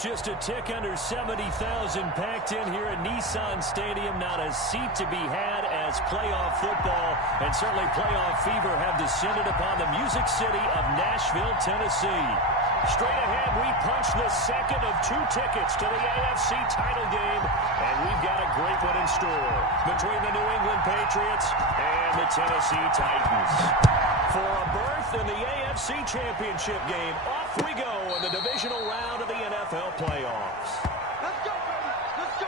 Just a tick under 70,000 packed in here at Nissan Stadium. Not a seat to be had as playoff football and certainly playoff fever have descended upon the Music City of Nashville, Tennessee. Straight ahead, we punch the second of 2 tickets to the AFC title game, and we've got a great one in store between the New England Patriots and the Tennessee Titans. For a berth in the AFC Championship game, off we go in the divisional round of the NFL playoffs. Let's go, baby. Let's go.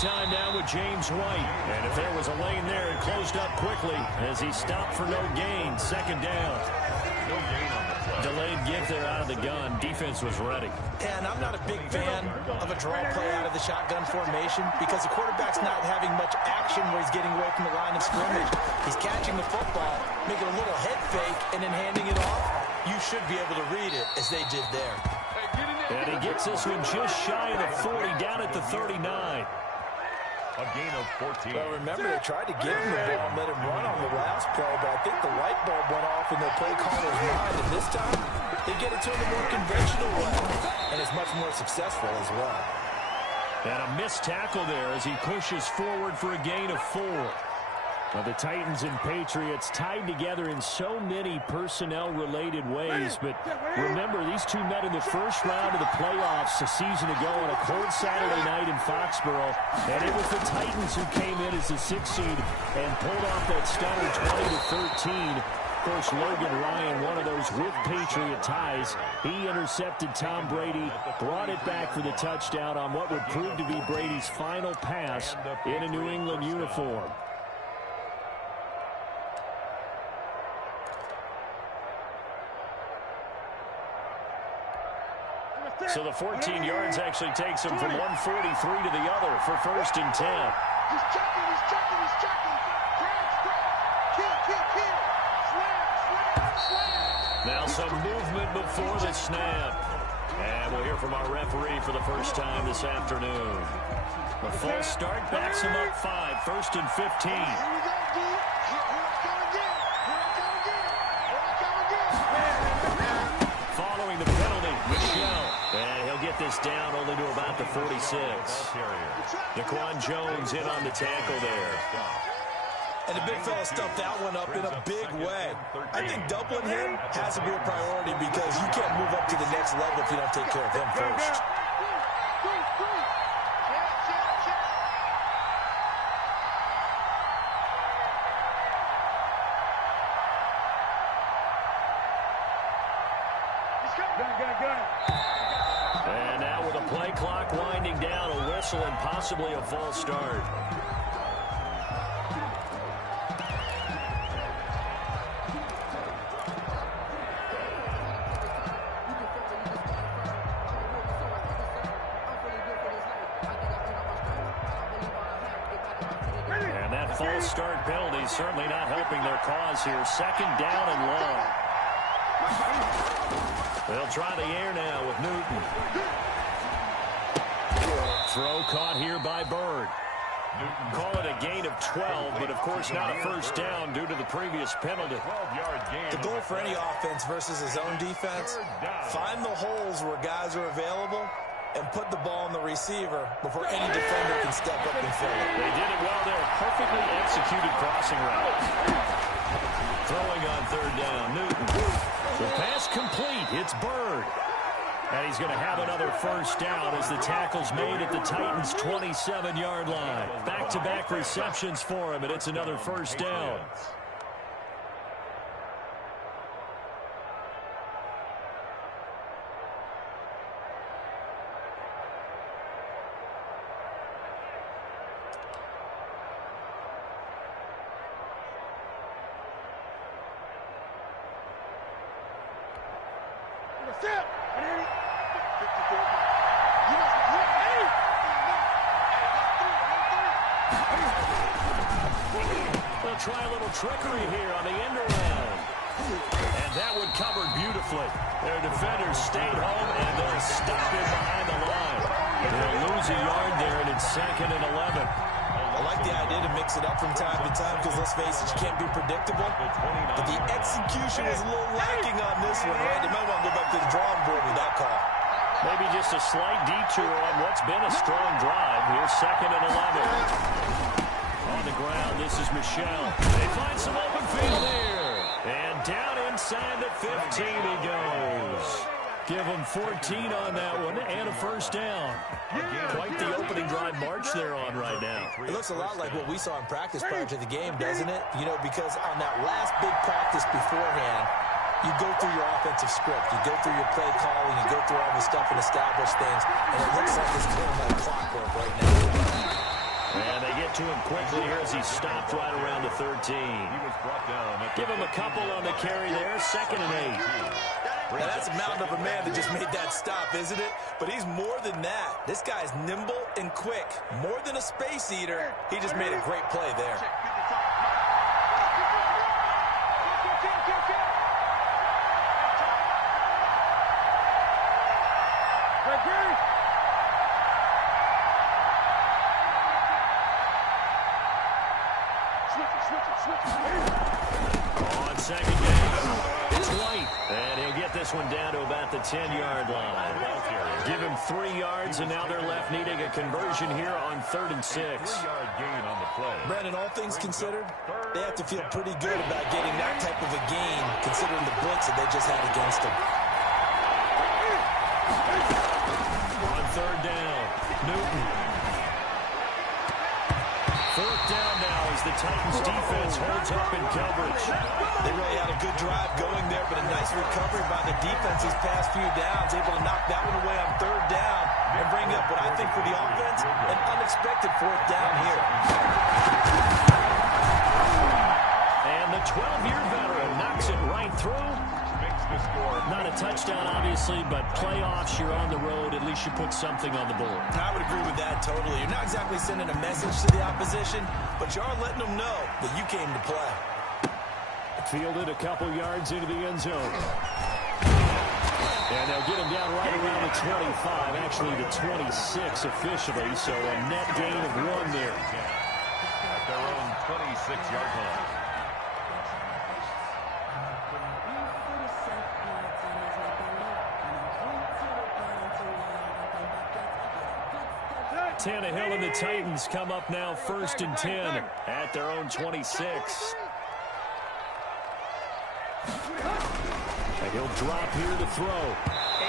Time down with James White. And if there was a lane there, it closed up quickly as he stopped for no gain. Second down. No gain on the play. Delayed give there out of the gun. Defense was ready. And I'm not a big fan of a draw play out of the shotgun formation because the quarterback's not having much action where he's getting away from the line of scrimmage. He's catching the football, making a little head fake, and then handing it off. You should be able to read it as they did there. And he gets this one just shy of the 40, down at the 39. A gain of 14. Well, remember, they tried to give him the ball and let him run on the last play, but I think the light bulb went off in their play caller's mind, and this time they get it to him a more conventional way, and it's much more successful as well. And a missed tackle there as he pushes forward for a gain of 4. Well, the Titans and Patriots tied together in so many personnel-related ways. But remember, these two met in the first round of the playoffs a season ago on a cold Saturday night in Foxborough. And it was the Titans who came in as the 6th seed and pulled off that stunner 20-13. Of course, Logan Ryan, one of those with Patriot ties. He intercepted Tom Brady, brought it back for the touchdown on what would prove to be Brady's final pass in a New England uniform. So the 14 yards actually takes him from 143 to the other for 1st and 10. He's checking, he's checking, he's checking. Kill. Slam. Now some movement before the snap. And we'll hear from our referee for the first time this afternoon. The false start backs him up 5, 1st and 15. Here we go, dude. Here I come again. Following the penalty, Michelle. And he'll get this down only to about the 46. Daquan Jones in on the tackle there. And the big fella stuffed that one up in a big way. I think doubling him has to be a priority because you can't move up to the next level if you don't take care of him first. And now with a play clock winding down, a whistle and possibly a false start. And that false start penalty certainly not helping their cause here. 2nd down and long. They'll try the air now with Newton. Throw caught here by Bird. Call it a gain of 12, but of course not a first down due to the previous penalty. The goal for any offense versus his own defense, find the holes where guys are available and put the ball on the receiver before any defender can step up and fill it. They did it well there. Perfectly executed crossing route. Throwing on 3rd down, Newton. The pass complete. It's Bird. And he's going to have another first down as the tackle's made at the Titans' 27-yard line. Back-to-back receptions for him, and it's another first down. They'll try a little trickery here on the end around. And that one covered beautifully. Their defenders stayed home, and they'll stop him behind the line. They'll lose a yard there, and it's 2nd and 11. I like the idea to mix it up from time to time because, let's face it, you can't be predictable. But the execution was a little lacking on this one, right? They might want to go back to the drawing board with that call. Maybe just a slight detour on what's been a strong drive. Here's 2nd and 11. On the ground, this is Michelle. They find some open field here. And down inside the 15 he goes. Give him 14 on that one and a first down. Quite the opening drive march they're on right now. It looks a lot like what we saw in practice prior to the game, doesn't it? You know, because on that last big practice beforehand, you go through your offensive script. You go through your play calling. You go through all the stuff and establish things. And it looks like it's going like clockwork right now. And they get to him quickly here as he stopped right around the 13. Give him a couple on the carry there. 2nd and 8. Now, that's a mountain of a man that just made that stop, isn't it? But he's more than that. This guy's nimble and quick. More than a space eater. He just made a great play there. On 2nd down, it's White. And he'll get this one down to about the 10-yard line. Give him 3 yards, and now they're left needing a conversion here on 3rd and 6. Brandon, all things considered, they have to feel pretty good about getting that type of a gain, considering the blitz that they just had against them. On 3rd down, Newton. 4th down now as the Titans defense holds up in coverage. They really had a good drive going there, but a nice recovery by the defense these past few downs, able to knock that one away on 3rd down and bring up what I think for the offense, an unexpected 4th down here. And the 12-year veteran knocks it right through. Not a touchdown, obviously, but playoffs, you're on the road. At least you put something on the board. I would agree with that totally. You're not exactly sending a message to the opposition, but you are letting them know that you came to play. Fielded a couple yards into the end zone. And they'll get him down right around the 25, actually the 26 officially, so a net gain of 1 there. At their own 26-yard line. Tannehill and the Titans come up now 1st and 10 at their own 26. And he'll drop here to throw.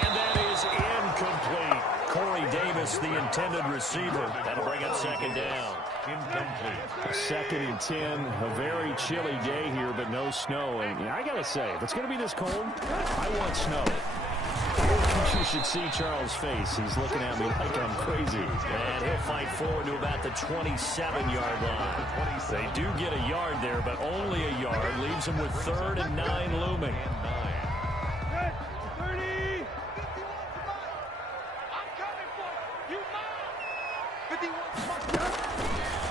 And that is incomplete. Corey Davis, the intended receiver. That'll bring up 2nd down. Incomplete. 2nd and 10. A very chilly day here, but no snow. And I got to say, if it's going to be this cold, I want snow. You should see Charles' face. He's looking at me like I'm crazy. And he'll fight forward to about the 27-yard line. They do get a yard there, but only a yard. Leaves them with 3rd and 9 looming.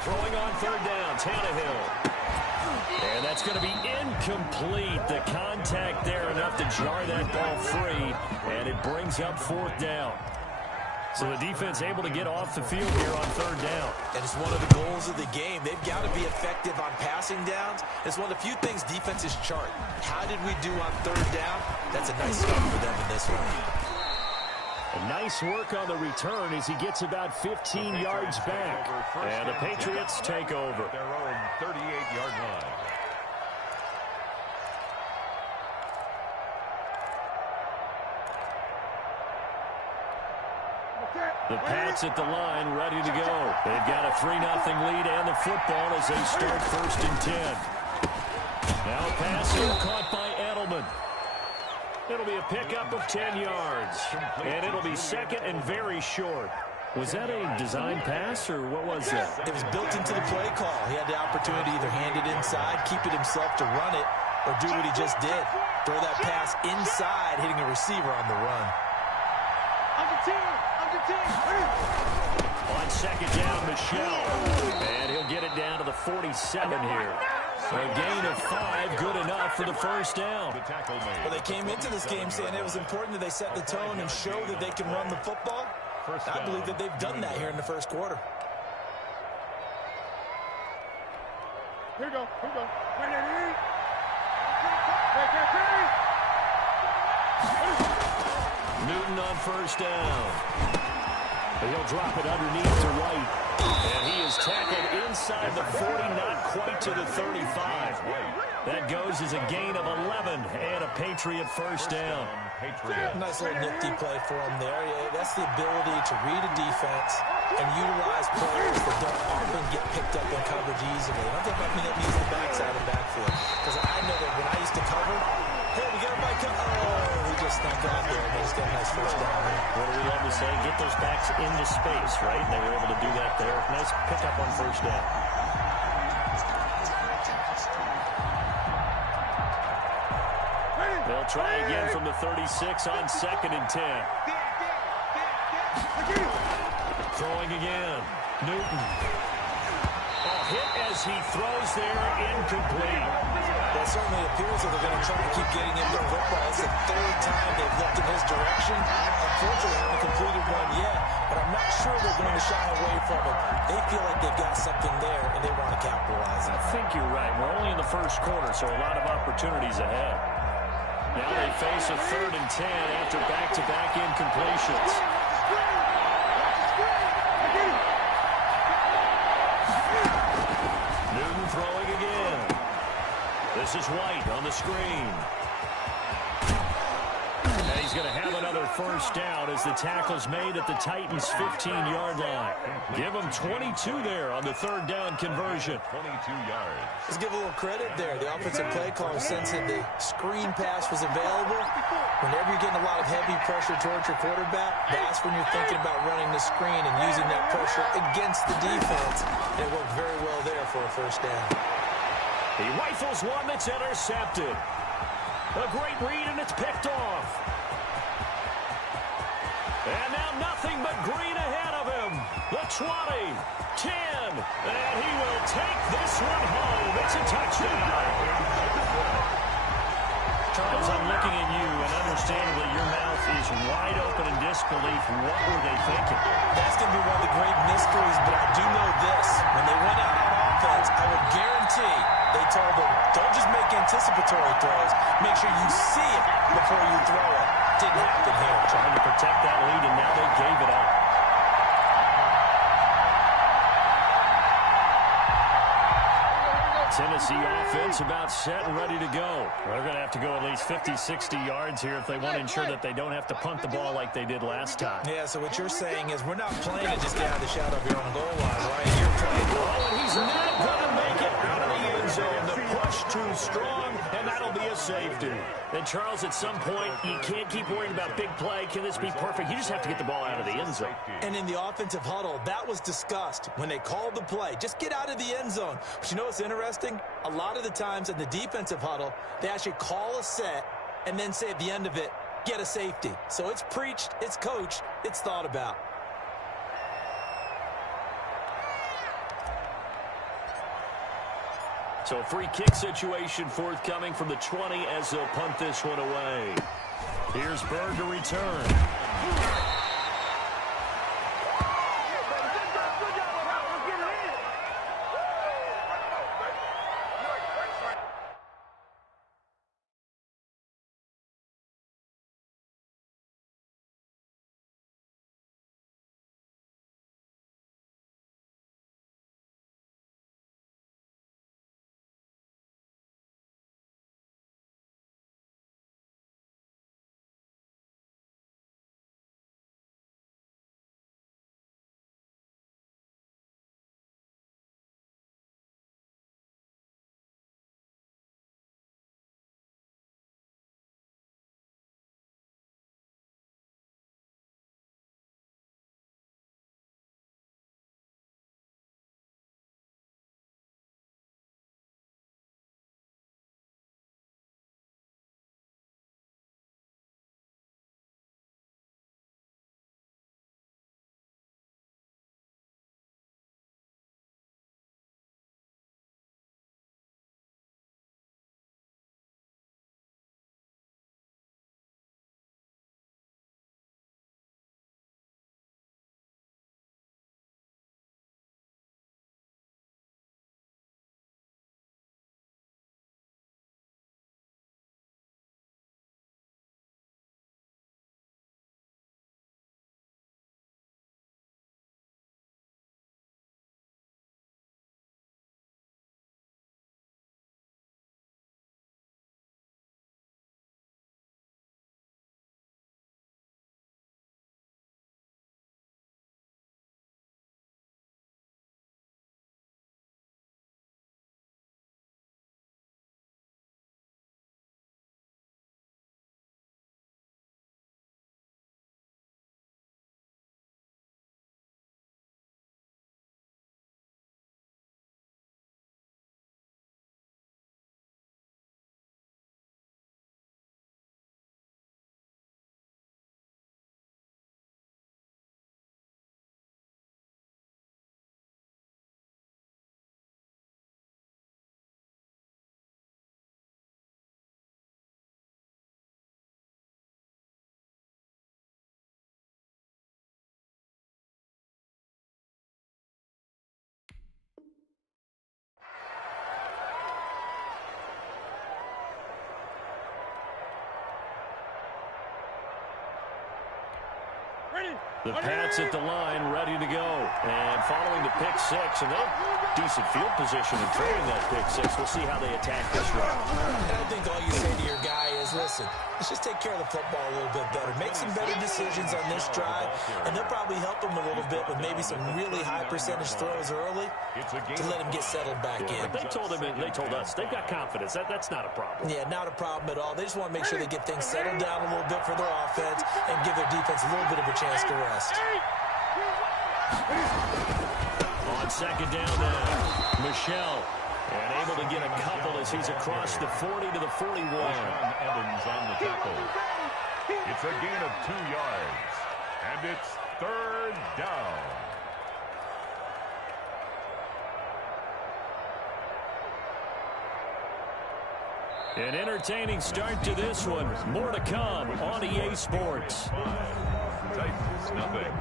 Throwing on 3rd down, Tannehill. And that's going to be incomplete. The contact there enough to jar that ball free, and it brings up 4th down. So the defense able to get off the field here on 3rd down. And it's one of the goals of the game. They've got to be effective on passing downs. It's one of the few things defenses chart. How did we do on 3rd down? That's a nice start for them in this one. A nice work on the return as he gets about 15 yards back. And the Patriots take over. Their own 38-yard line. The Pats at the line, ready to go. They've got a 3-0 lead and the football as they start 1st and 10. Now passing, caught by Edelman. It'll be a pickup of 10 yards. And it'll be 2nd and very short. Was that a design pass, or what was that? It was built into the play call. He had the opportunity to either hand it inside, keep it himself to run it, or do what he just did. Throw that pass inside, hitting a receiver on the run. On 2nd down, Michelle. And he'll the 47 here. A gain of 5, good enough for the first down. Well, they came into this game saying it was important that they set the tone and show that they can run the football. I believe that they've done that here in the first quarter. Here we go. Newton on first down. He'll drop it underneath to White. And he is tackled inside the 40, not quite to the 35. That goes as a gain of 11 and a Patriot first down. Nice little nifty play for him there. Yeah, that's the ability to read a defense and utilize players that don't often get picked up in coverage easily. I'm talking about me that needs the backside of the backfield. Because I know that when I used to cover, hey, we got a bike. Oh, he just snuck out there and they just got a nice first down. What do we love to say? Get those backs into space, right? And they were able to do that there. Nice pickup on first down. They'll try again from the 36 on 2nd and 10. Throwing again. Newton. Hit as he throws there, incomplete. Well, it certainly appears that they're going to try to keep getting him the football. It's the 3rd time they've looked in his direction. Unfortunately, haven't completed one yet, but I'm not sure they're going to shy away from it. They feel like they've got something there, and they want to capitalize on it. I think you're right. We're only in the first quarter, so a lot of opportunities ahead. Now they face a 3rd and 10 after back-to-back incompletions. Newton throwing again. This is White on the screen. And he's going to have another first down as the tackle's made at the Titans' 15-yard line. Give them 22 there on the 3rd down conversion. 22 yards. Let's give a little credit there. The offensive play caller sensed that the screen pass was available. Whenever you're getting a lot of heavy pressure towards your quarterback, that's when you're thinking about running the screen and using that pressure against the defense. And it worked very well there for a first down. He rifles one that's intercepted. A great read, and it's picked off. And now nothing but green ahead of him. The 20, 10, and he will take this one home. It's a touchdown. Charles, I'm looking at you, and understandably your mouth is wide open in disbelief. What were they thinking? That's going to be one of the great mysteries, but I do know this. When they went out on offense, I would guarantee they told them, don't just make anticipatory throws. Make sure you see it before you throw it. Didn't happen here. Trying to protect that lead, and now they gave it up. Tennessee offense about set and ready to go. They're going to have to go at least 50, 60 yards here if they want to ensure that they don't have to punt the ball like they did last time. Yeah, so what you're saying is we're not playing to just get out of the shadow of your own goal line, right? You're playing. Oh, and he's not going to make it out of the end zone. The push too strong, and that'll be a safety. And, Charles, at some point, you can't keep worrying about big play. Can this be perfect? You just have to get the ball out of the end zone. And in the offensive huddle, that was discussed when they called the play. Just get out of the end zone. But you know what's interesting? A lot of the times in the defensive huddle, they actually call a set and then say at the end of it, get a safety. So it's preached, it's coached, it's thought about. So a free kick situation forthcoming from the 20 as they'll punt this one away. Here's Bird to return. The Pats at the line, ready to go. And following the pick six, and they're decent field position in throwing that pick six. We'll see how they attack this run. And I think all you say to your guy is, listen, let's just take care of the football a little bit better. Make some better decisions on this drive, and they'll probably help him a little bit with maybe some really high percentage throws early to let him get settled back in. But they told us they've got confidence. That's not a problem. Yeah, not a problem at all. They just want to make sure they get things settled down a little bit for their offense and give their defense a little bit of a chance to rest. On second down now, Michelle. And able to get a couple as he's across the 40 to the 41. Evans on the tackle. It's a gain of 2 yards. And it's third down. An entertaining start to this one. More to come on EA Sports. Titans, nothing.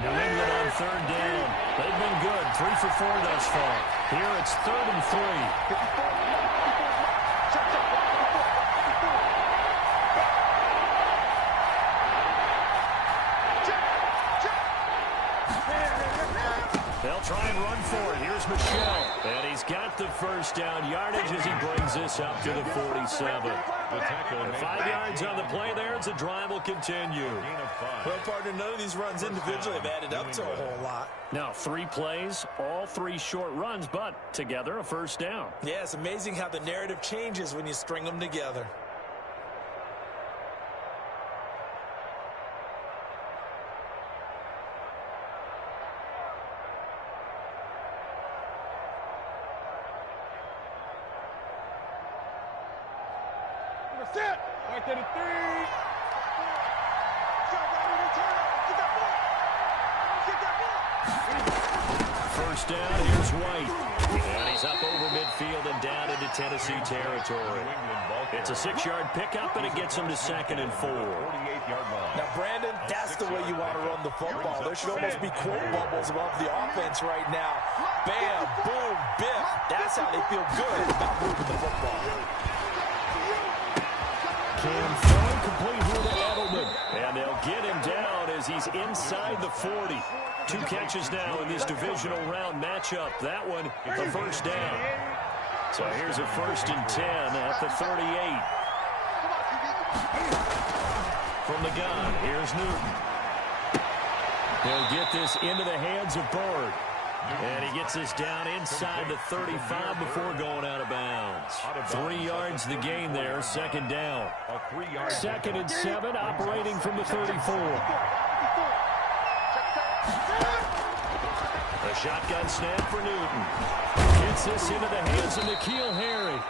New England on third down. They've been good. 3 for 4 thus far. Here it's 3rd and 3. They'll try and run for it. Here's Michelle. And he's got the first down yardage as he brings this up to the 47. The tackle. 5 yards on the play there as the drive will continue. Well, partner, none of these runs individually have added up to a whole lot. Now, 3 plays, all 3 short runs, but together a first down. Yeah, it's amazing how the narrative changes when you string them together. Set. Right to the 3. First down, here's White. And he's up over midfield and down into Tennessee territory. It's a 6-yard pickup, and it gets him to 2nd and 4. Now, Brandon, that's the way you want to run the football. There should almost be quote bubbles above the offense right now. Bam, boom, biff. That's how they feel good about moving the football. Cam throw complete here to Edelman. And they'll get him down as he's inside the 40. 2 catches now in this divisional round matchup. That one, the first down. So here's a 1st and 10 at the 38. From the gun, here's Newton. He'll get this into the hands of Bird. And he gets this down inside the 35 before going out of bounds. 3 yards the gain there, 2nd down. 2nd and 7, operating from the 34. A shotgun snap for Newton. Gets this into the hands of N'Keal Harry.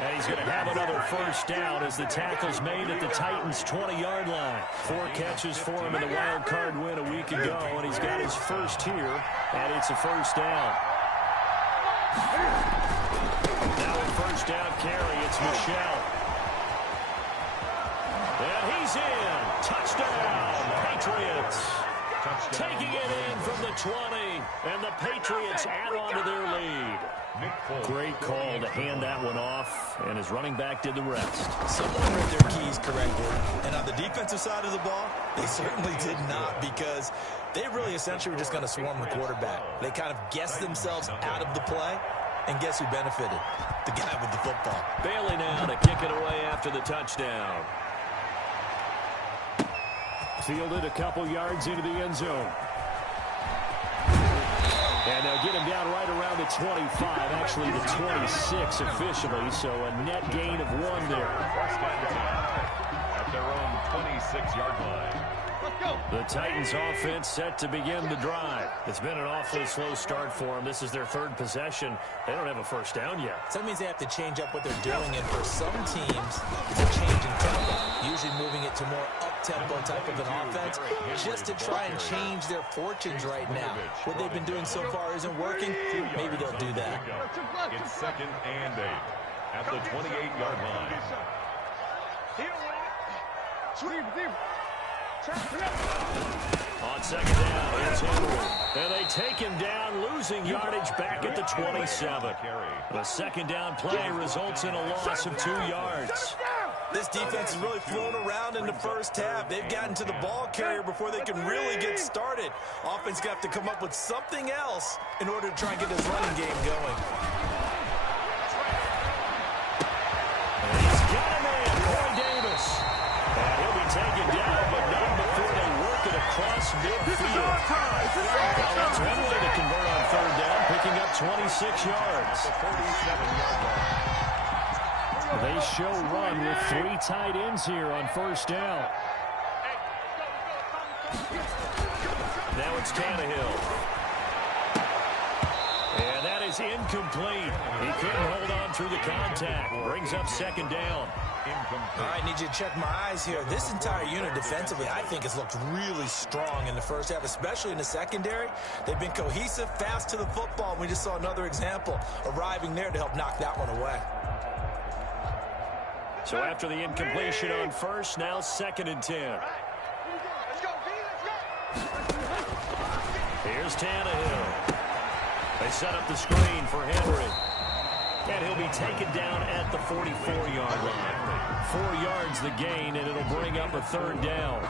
And he's going to have another first down as the tackle's made at the Titans' 20-yard line. 4 catches for him in the wild card win a week ago, and he's got his first here, and it's a first down. Now a first down carry, it's Michelle. And he's in. Touchdown, Patriots. Taking it in from the 20, and the Patriots add on to their lead. Great call to hand that one off, and his running back did the rest. Someone read their keys correctly, and on the defensive side of the ball, they certainly did not, because they really essentially were just going to swarm the quarterback. They kind of guessed themselves out of the play, and guess who benefited? The guy with the football. Bailey now to kick it away after the touchdown. Fielded a couple yards into the end zone. And they'll get him down right around the 25, actually the 26 officially, so a net gain of 1 there. At their own 26-yard line. The Titans offense set to begin the drive. It's been an awfully slow start for them. This is their 3rd possession. They don't have a first down yet. So that means they have to change up what they're doing, and for some teams, it's a change in tempo, usually moving it to more up-tempo type of an offense, just to try and change their fortunes right now. What they've been doing so far isn't working. Maybe they'll do that. It's 2nd and 8 at the 28-yard line. On second down, it's Henry. And they take him down, losing yardage back at the 27. The second down play results in a loss of 2 yards. This defense has really flown around in the first half. They've gotten to the ball carrier before they can really get started. Offense got to come up with something else in order to try and get this running game going. And he's got a man, Corey Davis. And he'll be taken down, but not before they work it across midfield. Well, that's one way to convert on third down, picking up 26 yards. They show run with 3 tight ends here on first down. Now it's Tannehill. And that is incomplete. He couldn't hold on through the contact. Brings up second down. All right, need you to check my eyes here. This entire unit defensively, I think, has looked really strong in the first half, especially in the secondary. They've been cohesive, fast to the football. We just saw another example arriving there to help knock that one away. So after the incompletion on first, now second and 10. Here's Tannehill. They set up the screen for Henry. And he'll be taken down at the 44-yard line. 4 yards the gain, and it'll bring up a third down.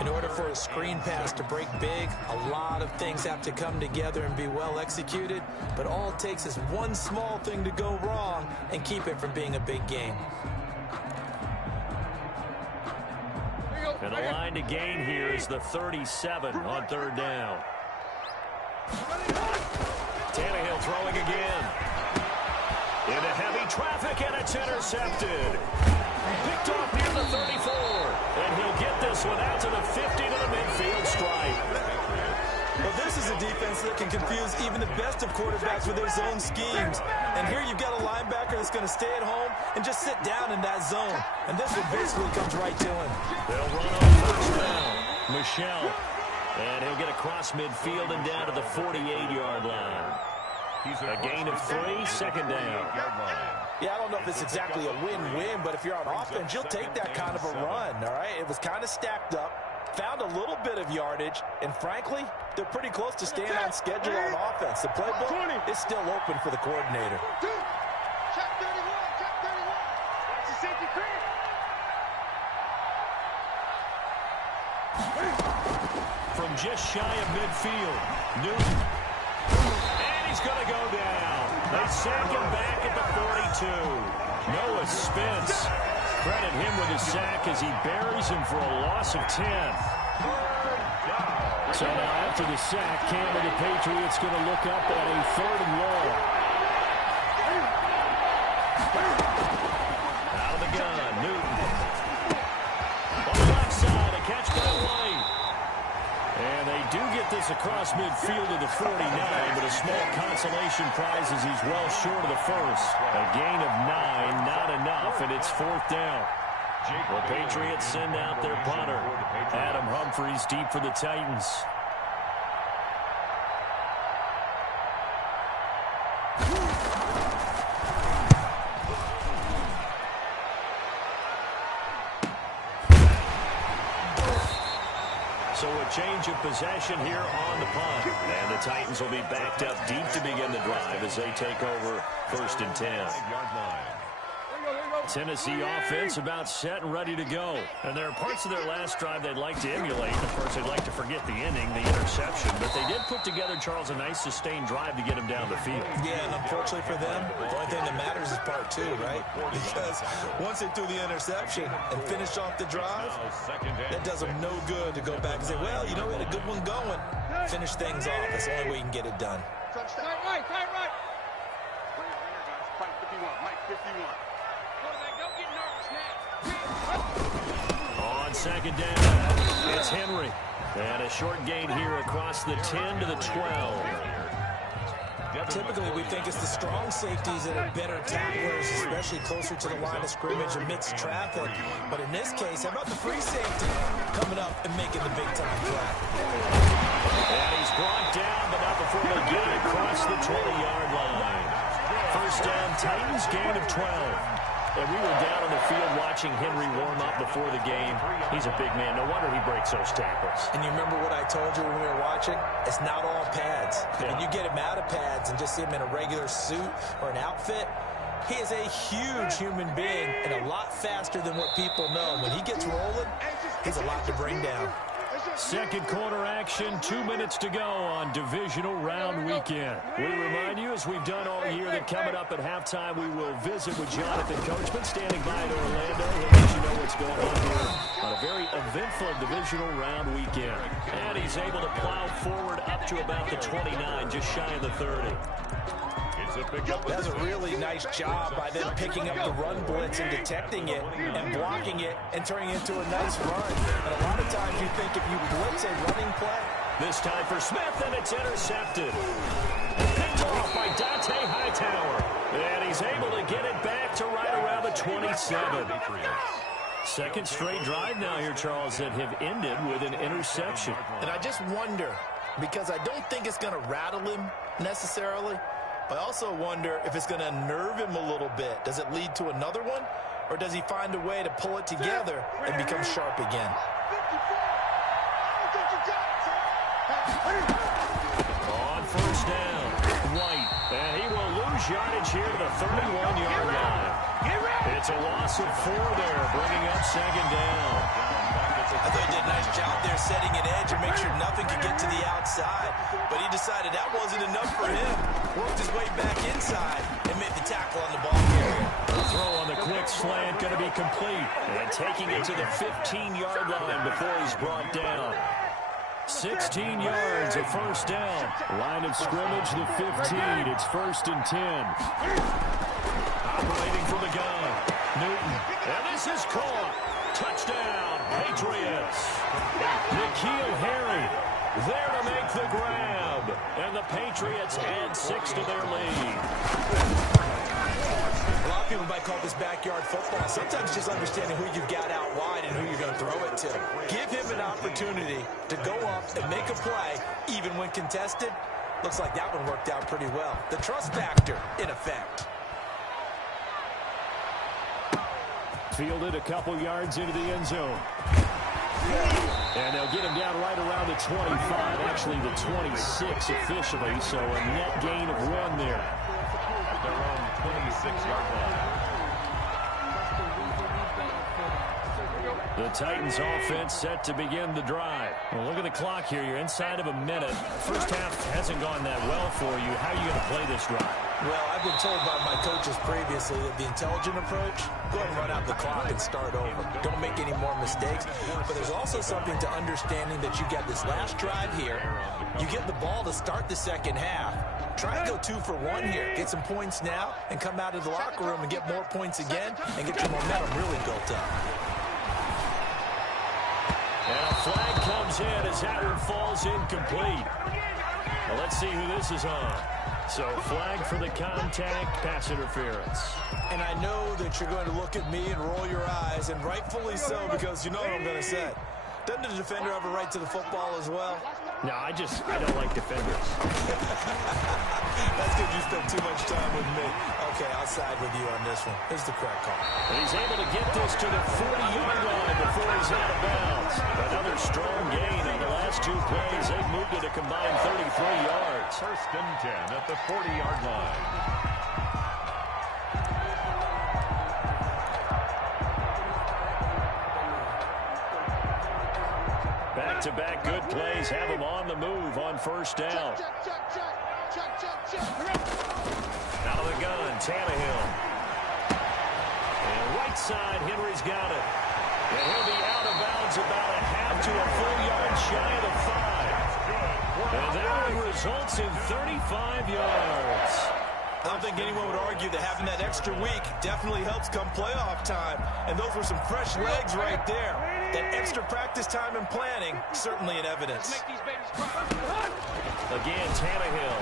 In order for a screen pass to break big, a lot of things have to come together and be well executed. But all it takes is one small thing to go wrong and keep it from being a big game. And the line to gain here is the 37 on third down. Tannehill throwing again. Into heavy traffic, and it's intercepted. Picked off near the 34. And he'll get this one out to the 50 to the midfield stripe. Well, this is a defense that can confuse even the best of quarterbacks with their zone schemes. And here you've got a linebacker that's going to stay at home and just sit down in that zone. And this one basically comes right to him. They'll run on first down. Michelle. And he'll get across midfield and down to the 48-yard line. A gain of 3, second down. Yeah, I don't know if it's exactly a win-win, but if you're on offense, you'll take that kind of a run, all right? It was kind of stacked up, found a little bit of yardage, and frankly, they're pretty close to staying on schedule on offense. The playbook is still open for the coordinator. Check 31, check 31. That's the safety cream. From just shy of midfield, Newton. And he's going to go down. They sack him back at the 42. Noah Spence. Credit him with his sack as he buries him for a loss of 10. So now after the sack, Cam of the Patriots going to look up at a 3rd and long. Out of the gun, Newton. On the left side, a catch by White. And they do get this across midfield to the 49, but a small consolation prize as he's well short of the first. A gain of 9, not enough, and it's 4th down. The Patriots send out their punter. Adam Humphries deep for the Titans. So a change of possession here on the punt. And the Titans will be backed up deep to begin the drive as they take over 1st and 10. Tennessee offense about set and ready to go. And there are parts of their last drive they'd like to emulate. Of course, they'd like to forget the inning, the interception. But they did put together, Charles, a nice sustained drive to get him down the field. Yeah, and unfortunately for them, the only thing that matters is part 2, right? Because once they threw the interception and finished off the drive, that does them no good to go back and say, well, you know, we had a good one going. Finish things off. That's the only way you can get it done. Right. Mike 51, Mike 51. On second down, it's Henry. And a short gain here across the 10 to the 12. Typically, we think it's the strong safeties that are better tacklers, especially closer to the line of scrimmage amidst traffic. But in this case, how about the free safety coming up and making the big-time play? And he's brought down, but not before they get it across the 20-yard line. First down, Titans, gain of 12. And we were down on the field watching Henry warm up before the game. He's a big man. No wonder he breaks those tackles. And you remember what I told you when we were watching? It's not all pads. Yeah. When you get him out of pads and just see him in a regular suit or an outfit, he is a huge human being and a lot faster than what people know. When he gets rolling, he's a lot to bring down. Second quarter action, 2 minutes to go on divisional round weekend. We remind you, as we've done all year, that coming up at halftime, we will visit with Jonathan Coachman, standing by in Orlando. He'll let you know what's going on here on a very eventful divisional round weekend. And he's able to plow forward up to about the 29, just shy of the 30. That's a really nice job by them picking up the run blitz and detecting it and blocking it and turning it into a nice run. And a lot of times you think if you blitz a running play. This time for Smith, and it's intercepted. Picked off by Dante Hightower. And he's able to get it back to right around the 27. Second straight drive now here, Charles, that have ended with an interception. And I just wonder, because I don't think it's going to rattle him necessarily, but I also wonder if it's going to nerve him a little bit. Does it lead to another one? Or does he find a way to pull it together and become sharp again? On first down, White. And he will lose yardage here to the 31-yard line. It's a loss of 4 there, bringing up second down. I thought he did a nice job there setting an edge and make sure nothing could get to the outside. But he decided that wasn't enough for him. Worked his way back inside and made the tackle on the ball carrier. The throw on the quick slant going to be complete. And taking it to the 15-yard line before he's brought down. 16 yards, a first down. Line of scrimmage, the 15. It's 1st and 10. Operating from the gun. Newton. And this is caught. Touchdown, Patriots. N'Keal Harry there to make the grab. And the Patriots add 6 to their lead. A lot of people might call this backyard football. Sometimes just understanding who you've got out wide and who you're going to throw it to. Give him an opportunity to go up and make a play, even when contested. Looks like that one worked out pretty well. The trust factor, in effect. Fielded a couple yards into the end zone. And they'll get him down right around the 25, actually the 26 officially, so a net gain of 1 there. Their own 26-yard line. The Titans offense set to begin the drive. Well, look at the clock here. You're inside of a minute. First half hasn't gone that well for you. How are you going to play this drive? Well, I've been told by my coaches previously that the intelligent approach, go ahead and run out the clock and start over. Don't make any more mistakes. But there's also something to understanding that you got this last drive here. You get the ball to start the second half. Try and go 2 for 1 here. Get some points now and come out of the locker room and get more points again and get your momentum really built up. And a flag comes in as that one falls incomplete. Well, let's see who this is on. So, flag for the contact, pass interference. And I know that you're going to look at me and roll your eyes, and rightfully so, because you know what I'm going to say. Doesn't the defender have a right to the football as well? No, I don't like defenders. That's because you spent too much time with me. Okay, I'll side with you on this one. Here's the correct call. And he's able to get this to the 40-yard line before he's out of bounds. Another strong gain on the last 2 plays. They've moved it a combined 33 yards. 1st and 10 at the 40-yard line. Back-to-back good plays have him on the move on first down. Out of the gun, Tannehill. And right side, Henry's got it. And he'll be out of bounds about a half to a full yard shy of the 5. And that one results in 35 yards. I don't think anyone would argue that having that extra week definitely helps come playoff time. And those were some fresh legs right there. That extra practice time and planning, certainly in evidence. Again, Tannehill.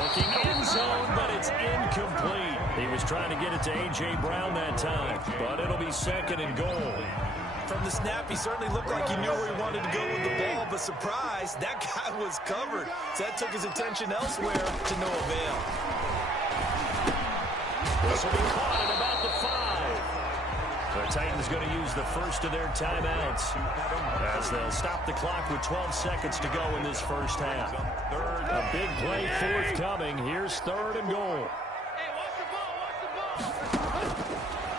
Looking end zone, but it's incomplete. He was trying to get it to A.J. Brown that time, but it'll be 2nd and goal. From the snap, he certainly looked like he knew where he wanted to go with the ball, but surprise, that guy was covered. So that took his attention elsewhere to no avail. The This will be caught at about the 5. The Titans going to use the first of their timeouts as they'll stop the clock with 12 seconds to go in this first half. A big play forthcoming. Here's 3rd and goal.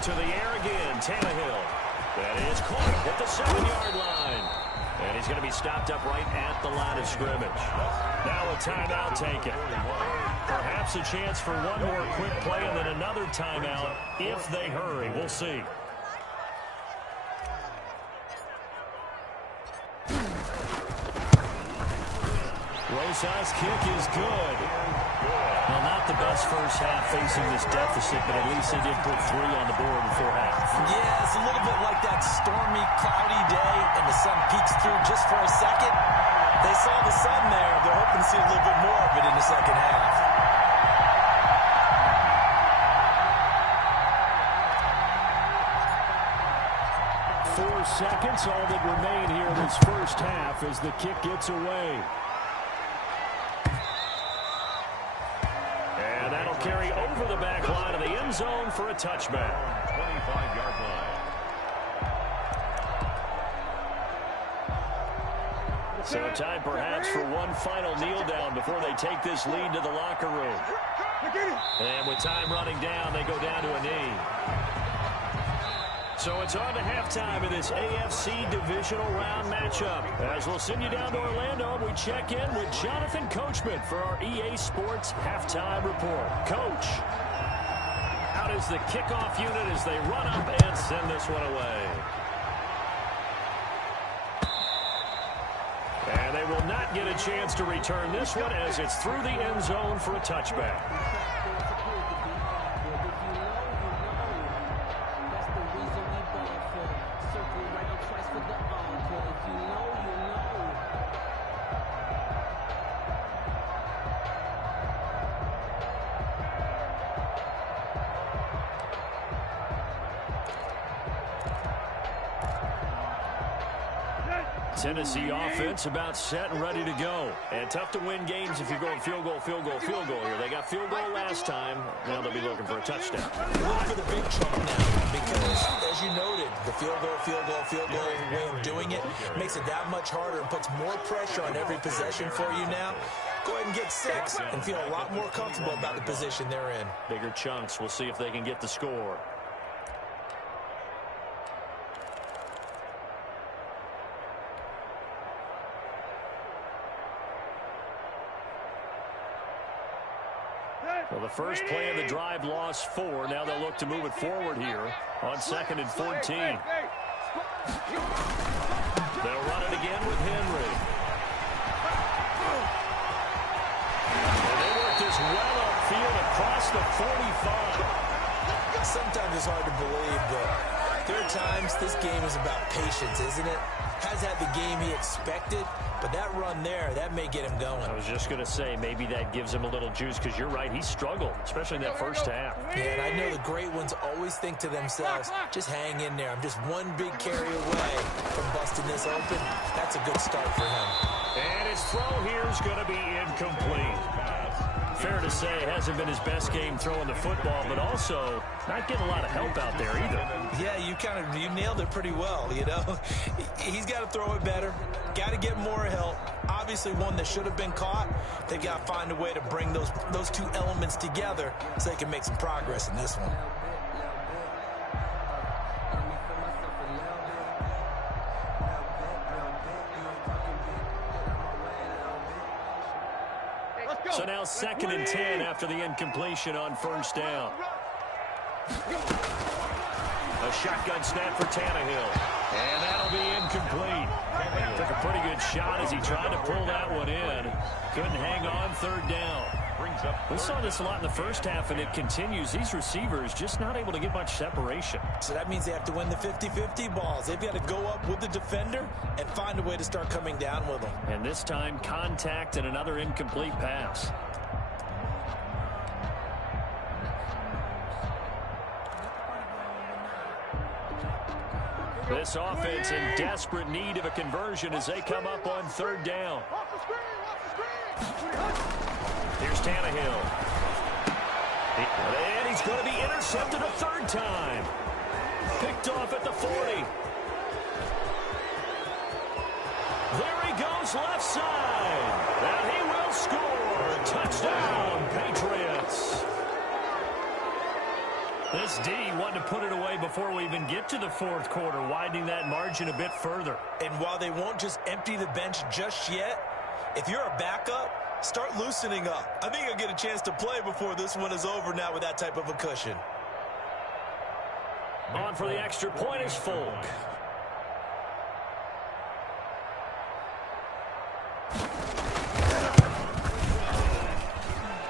To the air again, Tannehill. That is caught at the 7-yard line. And he's going to be stopped up right at the line of scrimmage. Now a timeout taken. Perhaps a chance for one more quick play and then another timeout if they hurry. We'll see. Rosa's kick is good. Well, not the best first half facing this deficit, but at least they did put 3 on the board before half. Yeah, it's a little bit like that stormy, cloudy day, and the sun peeks through just for a second. They saw the sun there. They're hoping to see a little bit more of it in the second half. Seconds, all that remain here in this first half as the kick gets away. And that'll carry over the back line of the end zone for a touchback. 25-yard line. So time perhaps for one final kneel down before they take this lead to the locker room. And with time running down, they go down to a knee. So it's on to halftime in this AFC divisional round matchup. As we'll send you down to Orlando, we check in with Jonathan Coachman for our EA Sports halftime report. Coach, out is the kickoff unit as they run up and send this one away. And they will not get a chance to return this one as it's through the end zone for a touchback. Tennessee offense about set and ready to go. And tough to win games if you're going field goal, field goal, field goal here. They got field goal last time. Now they'll be looking for a touchdown. Look for the big chunk now because, as you noted, the field goal, field goal, field goal way of doing it makes it that much harder and puts more pressure on every possession for you now. Go ahead and get 6 and feel a lot more comfortable about the position they're in. Bigger chunks. We'll see if they can get the score. Well, the first play of the drive lost 4. Now they'll look to move it forward here on 2nd and 14. They'll run it again with Henry. And they work this well upfield across the 45. Sometimes it's hard to believe, but there are times this game is about patience, isn't it? Has had the game he expected, but that run there, that may get him going. I was just going to say, maybe that gives him a little juice because you're right, he struggled, especially in that first half. Yeah, and I know the great ones always think to themselves, just hang in there. I'm just one big carry away from busting this open. That's a good start for him. And his throw here is going to be incomplete. Fair to say it hasn't been his best game throwing the football, but also not getting a lot of help out there either. Yeah, you nailed it pretty well, you know. He's got to throw it better. Got to get more help. Obviously one that should have been caught. They've got to find a way to bring those two elements together so they can make some progress in this one. So now 2nd and 10 after the incompletion on first down. A shotgun snap for Tannehill. And that'll be incomplete. Took a pretty good shot as he tried to pull that one in. Couldn't hang on 3rd down. We saw this a lot in the first half, and it continues. These receivers just not able to get much separation. So that means they have to win the 50-50 balls. They've got to go up with the defender and find a way to start coming down with them. And this time, contact and another incomplete pass. This offense in desperate need of a conversion as they come up on 3rd down. Here's Tannehill. And he's going to be intercepted a third time. Picked off at the 40. There he goes, left side. And he will score. Touchdown, Patriots. This D wanted to put it away before we even get to the fourth quarter, widening that margin a bit further. And while they won't just empty the bench just yet, if you're a backup, start loosening up. I think you'll get a chance to play before this one is over now with that type of a cushion. On for the extra point is Folk.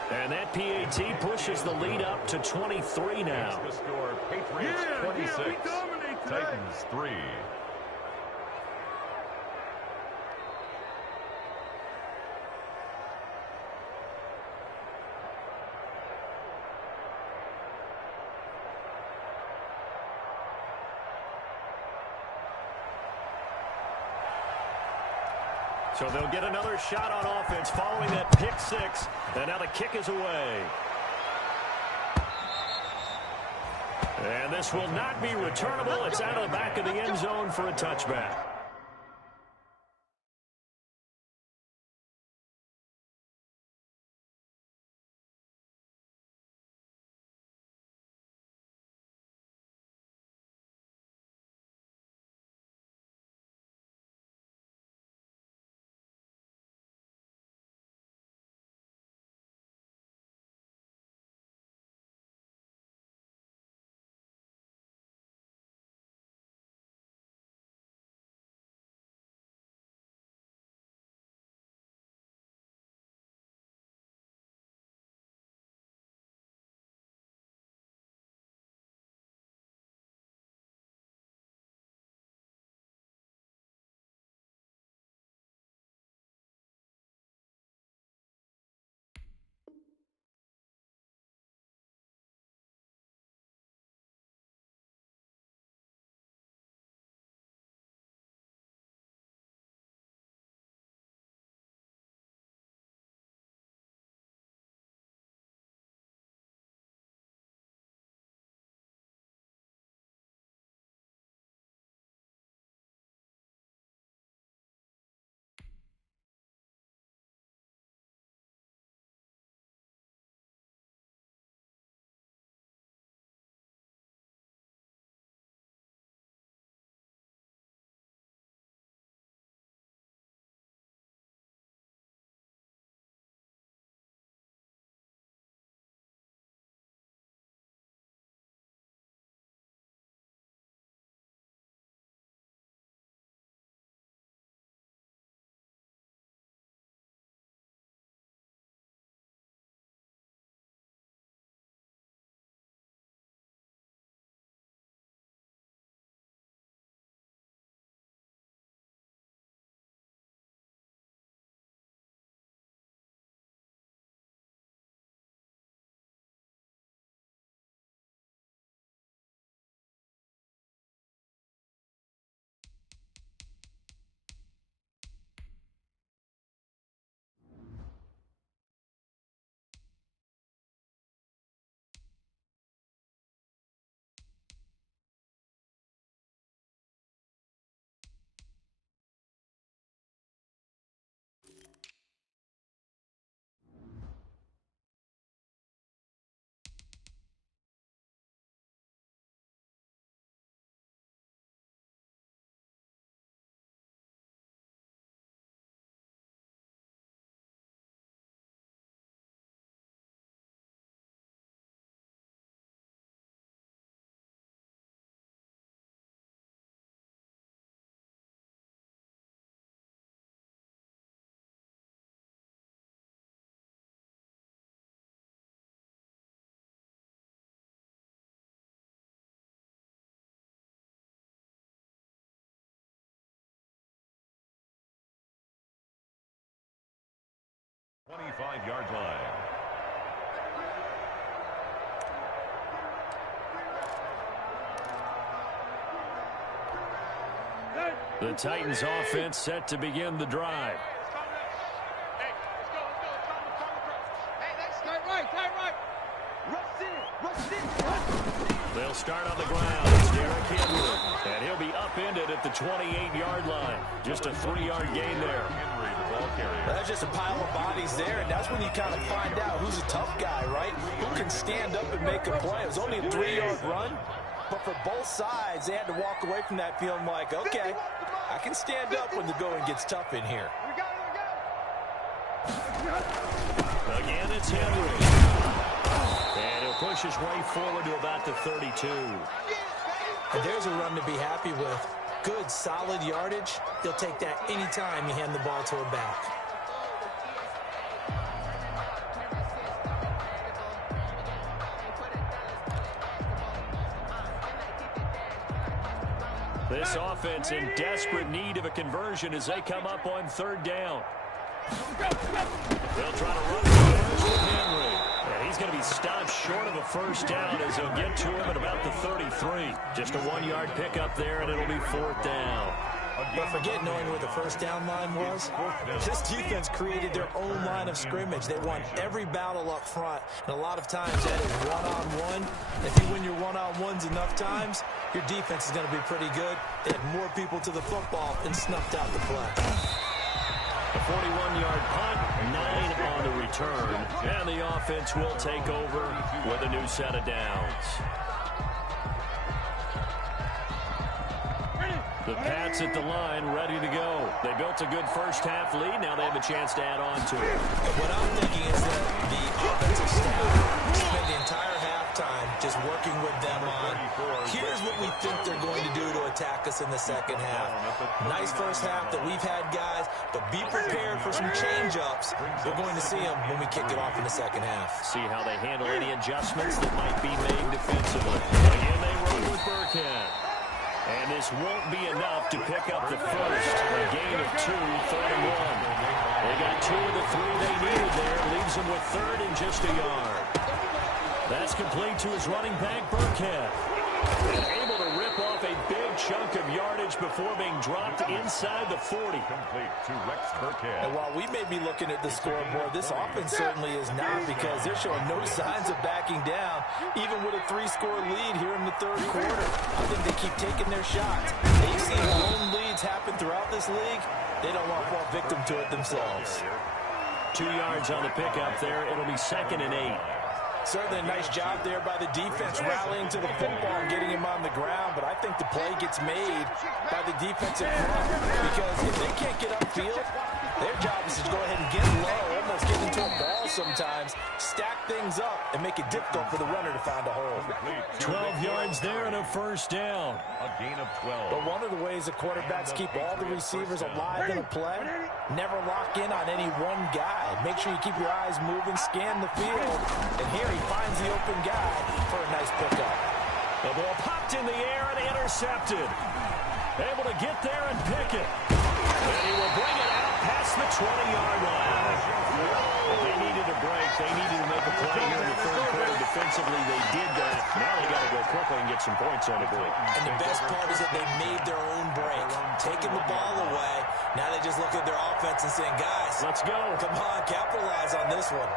And that PAT pushes the lead up to 23 now. The score, Patriots 26, Titans 3. So they'll get another shot on offense following that pick six. And now the kick is away. And this will not be returnable. It's out of the back of the end zone for a touchback. Yard line. The Titans offense set to begin the drive. Hey, let's go. Hey, let's start right. Run start on the ground. It's Derrick Henry. And he'll be upended at the 28-yard line. Just a 3-yard gain there. Henry, the ball carrier. That's just a pile of bodies there, and that's when you kind of find out who's a tough guy, right? Who can stand up and make a play. It was only a 3-yard run, but for both sides, they had to walk away from that feeling like, okay, I can stand up when the going gets tough in here. Again, it's Henry. And he'll push his way forward to about the 32. And there's a run to be happy with. Good, solid yardage. He'll take that anytime you hand the ball to a back. This offense in desperate need of a conversion as they come up on 3rd down. They'll try to run with Henry. And he's going to be stopped short of a 1st down as they'll get to him at about the 33. Just a 1-yard pickup there, and it'll be 4th down. But forget knowing where the 1st down line was. This defense created their own line of scrimmage. They won every battle up front, and a lot of times that is one-on-one. If you win your one-on-ones enough times, your defense is going to be pretty good. They had more people to the football and snuffed out the play. A 41-yard punt, 9 on the return, and the offense will take over with a new set of downs. The Pats at the line, ready to go. They built a good first-half lead. Now they have a chance to add on to it. What I'm thinking is that the offensive staff spent the entire halftime just working with them on, here's what we think they're going to do to attack us in the second half. Nice first half that we've had, guys, but be prepared for some change-ups. We're going to see them when we kick it off in the second half. See how they handle any adjustments that might be made defensively. Again, they run with Burkhead. And this won't be enough to pick up the first. A gain of 2, 3rd and 1. They got 2 of the 3 they needed there. Leaves them with 3rd and just a yard. That's complete to his running back, Burkhead. And able to rip off a big chunk of yardage before being dropped inside the 40. Complete to Rex Burkhead. And while we may be looking at the scoreboard, this offense certainly is not, because they're showing no signs of backing down, even with a 3-score lead here in the 3rd quarter. I think they keep taking their shots. They've seen lone leads happen throughout this league. They don't want to fall victim to it themselves. 2 yards on the pickup there. It'll be 2nd and 8. Certainly a nice job there by the defense rallying to the football and getting him on the ground, but I think the play gets made by the defensive front, because if they can't get upfield, their job is to go ahead and get low, almost get into a ball sometimes, stack things up, and make it difficult for the runner to find a hole. 12 yards there and a 1st down. A gain of 12. But one of the ways the quarterbacks keep all the receivers alive in a play, never lock in on any one guy. Make sure you keep your eyes moving, scan the field, and here he finds the open guy for a nice pickup. The ball popped in the air and intercepted. Able to get there and pick it. And he will bring it out past the 20-yard line. If they needed a break, they needed to make a play here in the 3rd quarter. Defensively, they did that. Now they got to go quickly and get some points on the board. And the best part is that they made their own break, taking the ball away. Now they just look at their offense and saying, guys, let's go. Come on, capitalize on this one.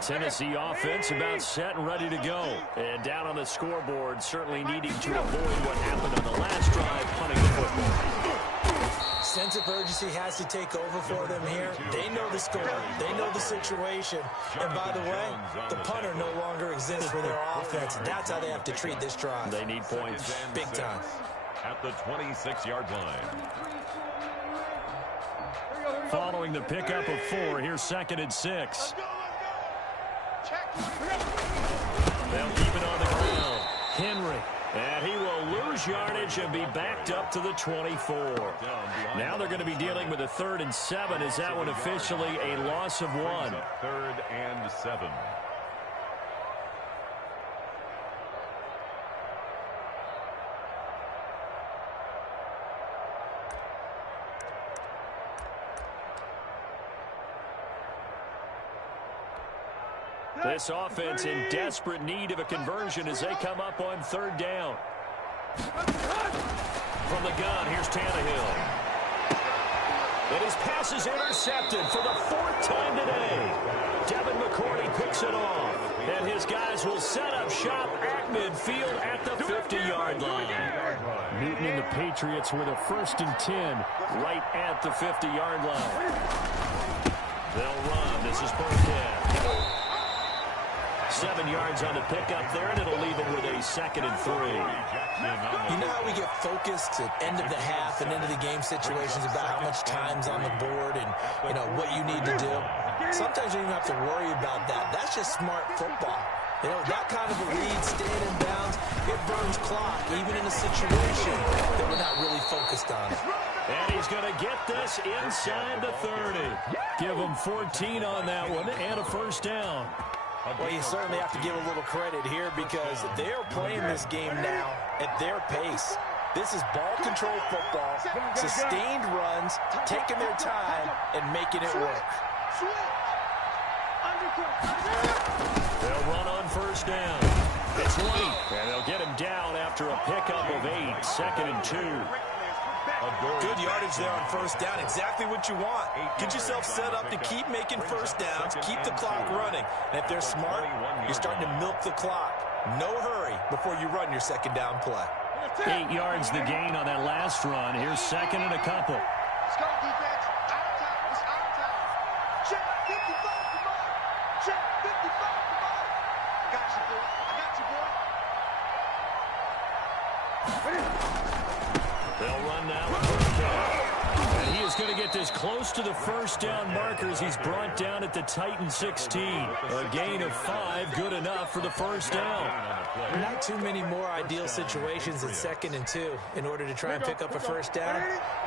Tennessee offense about set and ready to go. And down on the scoreboard, certainly needing to avoid what happened on the last drive, punting the football. Sense of urgency has to take over for them here. They know the score. They know the situation. And by the way, the punter no longer exists for their offense. That's how they have to treat this drive. They need points. Big time. At the 26-yard line. Following the pickup of 4, here's 2nd and 6. They'll keep it on the ground. Henry. And he will lose yardage and be backed up to the 24. Now they're going to be dealing with a 3rd and 7. Is that one officially a loss of 1? 3rd and 7. This offense in desperate need of a conversion as they come up on 3rd down. From the gun, here's Tannehill. And his pass is intercepted for the 4th time today. Devin McCourty picks it off. And his guys will set up shop at midfield at the 50-yard line. Newton and the Patriots with a 1st and 10 right at the 50-yard line. They'll run. This is Burkhead. 7 yards on the pickup there, and it'll leave it with a 2nd and 3. You know how we get focused at end of the half and end of the game situations about how much time's on the board and, you know, what you need to do? Sometimes you don't even have to worry about that. That's just smart football. You know, that kind of a lead, staying in bounds, it burns clock, even in a situation that we're not really focused on. And he's going to get this inside the 30. Give him 14 on that one and a 1st down. Well, you certainly have to give a little credit here because they're playing this game now at their pace. This is ball control football, sustained runs, taking their time, and making it work. They'll run on 1st down. It's late, and they'll get him down after a pickup of 8, 2nd and 2. Good yardage there on 1st down. Exactly what you want. Get yourself set up to keep making 1st downs, keep the clock running. And if they're smart, you're starting to milk the clock. No hurry before you run your 2nd down play. 8 yards the gain on that last run. Here's 2nd and a couple. Let's go, defense. Out of time. It's out of time. Check 55, come on. Check 55, come on. I got you, boy. I got you, boy. They'll run now with Burkhead. And he is going to get this close to the 1st down markers. He's brought down at the Titan 16. A gain of 5, good enough for the 1st down. Not too many more ideal situations at 2nd and 2 in order to try and pick up a 1st down.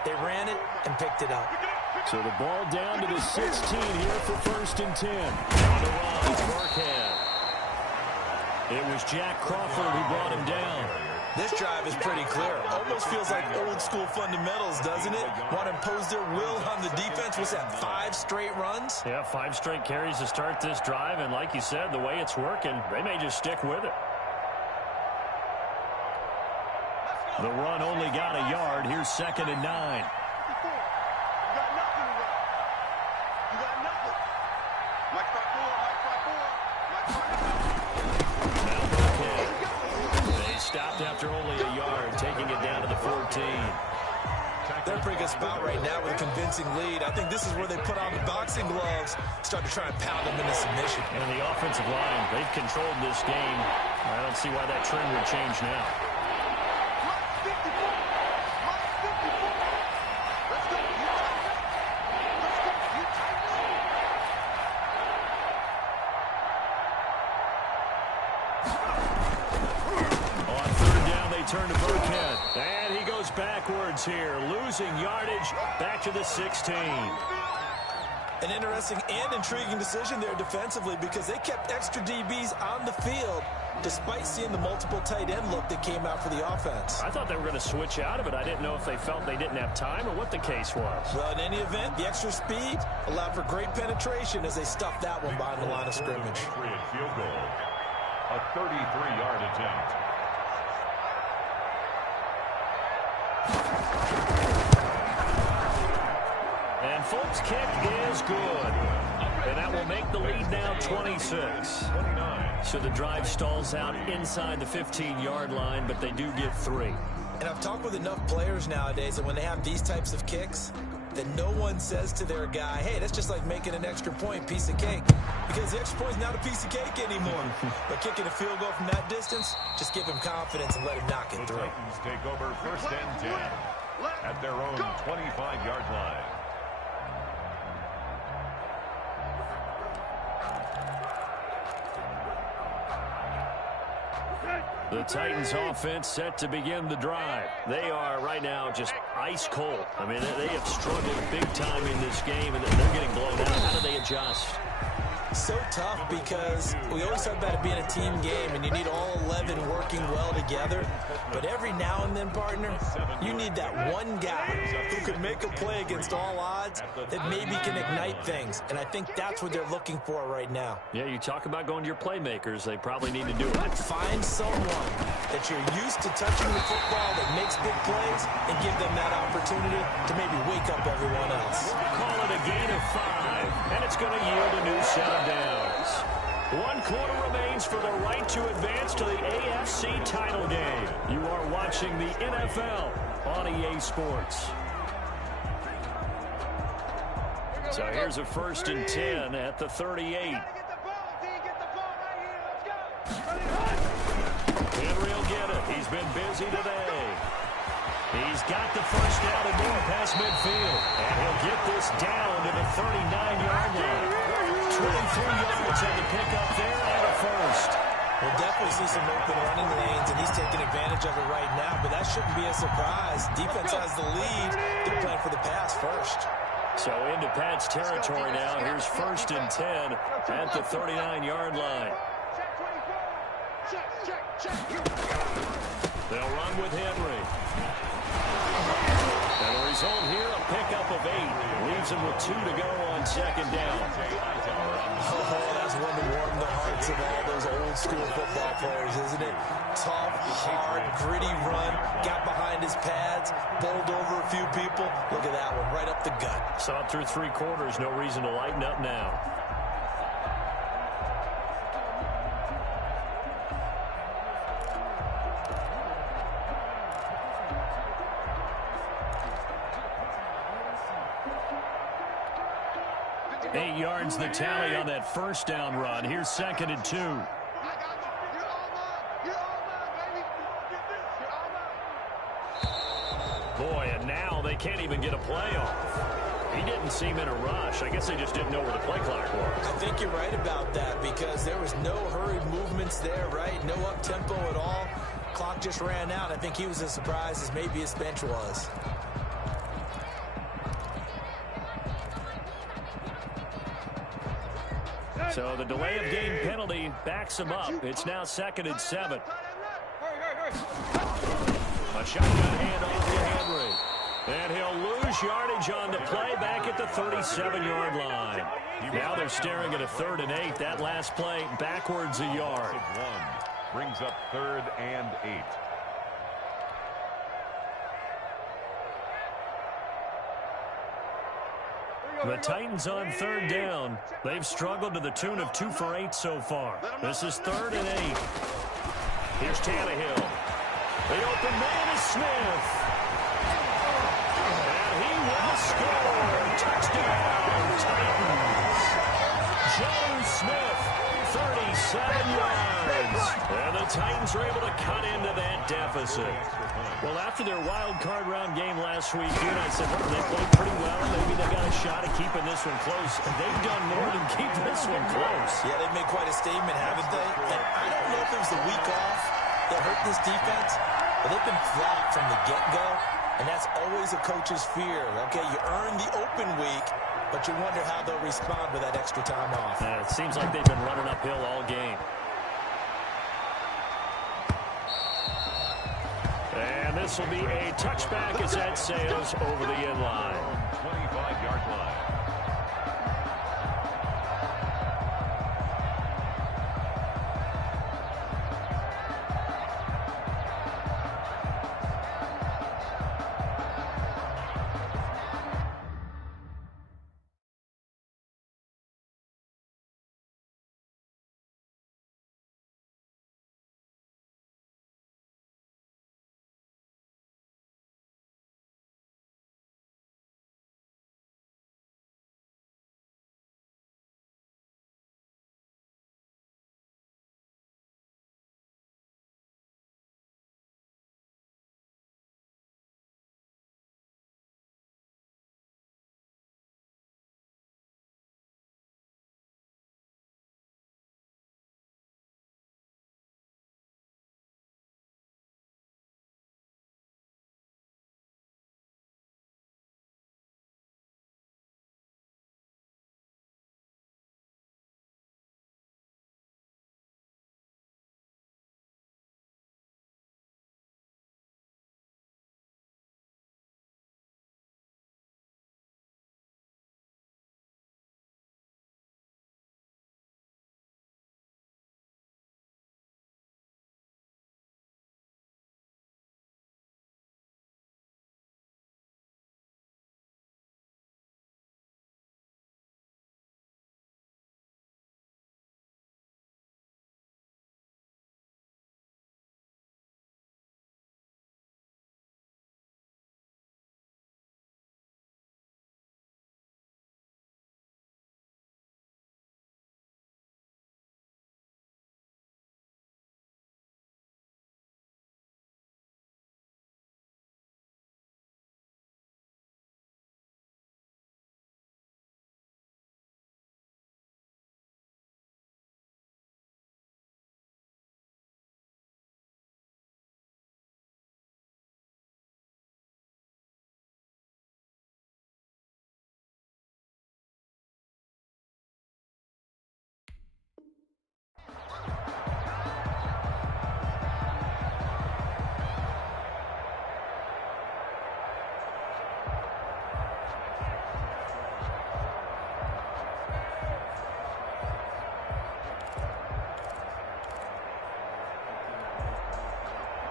They ran it and picked it up. So the ball down to the 16 here for 1st and 10. On the run, Burkhead. It was Jack Crawford who brought him down. This drive is pretty clear. Almost feels like old school fundamentals, doesn't it? Want to impose their will on the defense. Was that 5 straight runs? Yeah, 5 straight carries to start this drive. And like you said, the way it's working, they may just stick with it. The run only got a yard. Here's 2nd and 9. You got nothing to run. You got nothing. Mike 5-4, Mike 5-4, Mike 5-4. Now Burkhead. They stopped after only a yard, taking it down to the 14. They're in a pretty good spot right now with a convincing lead. I think this is where they put on the boxing gloves, start to try and pound them into submission. And the offensive line, they've controlled this game. I don't see why that trend would change now. Turn to Burkhead, and he goes backwards here, losing yardage back to the 16. An interesting and intriguing decision there defensively because they kept extra DBs on the field despite seeing the multiple tight end look that came out for the offense. I thought they were going to switch out of it. I didn't know if they felt they didn't have time or what the case was. Well, in any event, the extra speed allowed for great penetration as they stuffed that one behind the line of scrimmage. Field goal. A 33-yard attempt. And Folks' kick is good. And that will make the lead now 26. So the drive stalls out inside the 15-yard line, but they do get 3. And I've talked with enough players nowadays that when they have these types of kicks, that no one says to their guy, hey, that's just like making an extra point, piece of cake. Because the extra point is not a piece of cake anymore. But kicking a field goal from that distance, just give him confidence and let him knock it through. The Titans take over 1st and 10 at their own 25-yard line. The Titans offense set to begin the drive. They are right now just ice cold. I mean, they have struggled big time in this game, and they're getting blown out. How do they adjust? So tough because we always talk about it being a team game and you need all 11 working well together. But every now and then, partner, you need that one guy who could make a play against all odds that maybe can ignite things. And I think that's what they're looking for right now. Yeah, you talk about going to your playmakers. They probably need to do it. Find someone that you're used to touching the football that makes big plays and give them that opportunity to maybe wake up everyone else. Call it a gain of 5, and it's going to yield a new set of downs. 1 quarter remains for the right to advance to the AFC title game. You are watching the NFL on EA Sports. So here's a 1st and 10 at the 38. Henry will get it. He's been busy today. He's got the first down and moving past midfield. And he'll get this down to the 39-yard line. 23 yards on the pickup there and a first. We'll definitely see some open running lanes, and he's taking advantage of it right now, but that shouldn't be a surprise. Defense has the lead. They're playing for the pass first. So into Pat's territory now. Here's 1st and 10 at the 39-yard line. They'll run with Henry. And the result here, a pickup of 8. Leaves him with 2 to go on 2nd down. Oh, that's one to warm the hearts of all those old school football players, isn't it? Tough, hard, gritty run. Got behind his pads, bowled over a few people. Look at that one, right up the gut. Saw it through 3 quarters. No reason to lighten up now. Eight yards the tally on that first down run. Here's 2nd and 2. Boy, and now they can't even get a play off. He didn't seem in a rush. I guess they just didn't know where the play clock was. I think you're right about that because there was no hurried movements there, right? No up-tempo at all. Clock just ran out. I think he was as surprised as maybe his bench was. So the delay of game penalty backs him up. It's now 2nd and 7. A shotgun handoff to Henry. And he'll lose yardage on the play back at the 37-yard line. Now they're staring at a 3rd and 8. That last play backwards a yard. Brings up 3rd and 8. The Titans on 3rd down. They've struggled to the tune of 2 for 8 so far. This is 3rd and 8. Here's Tannehill. The open man is Smith. And he will score. Touchdown, Titans. Joe Smith, 37 yards. And the Titans are able to cut into that deficit. Well, after their wild card round game last week, you and I said, well, they played pretty well. Maybe they got a shot at keeping this one close. And they've done more than keep this one close. Yeah, they've made quite a statement, haven't they? And I don't know if it was the week off that hurt this defense, but they've been flat from the get-go. And that's always a coach's fear. Okay, you earn the open week, but you wonder how they'll respond with that extra time off. It seems like they've been running uphill all game. And this will be a touchback as that sails over the end line. 25-yard line.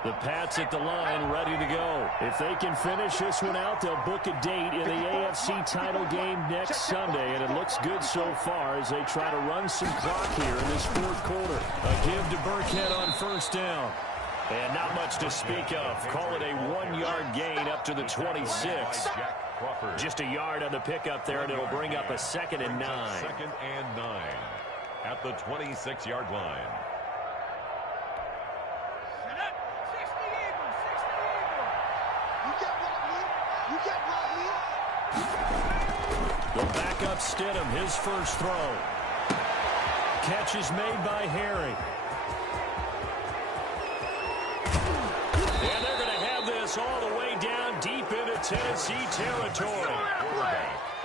The Pats at the line, ready to go. If they can finish this one out, they'll book a date in the AFC title game next Sunday, and it looks good so far as they try to run some clock here in this fourth quarter. A give to Burkhead on first down. And not much to speak of. Call it a 1-yard gain up to the 26. Just a yard on the pickup there, and it'll bring up a 2nd and 9. 2nd and 9 at the 26-yard line. The backup Stidham, his first throw. Catch is made by Harry. And they're going to have this all the way down deep into Tennessee territory.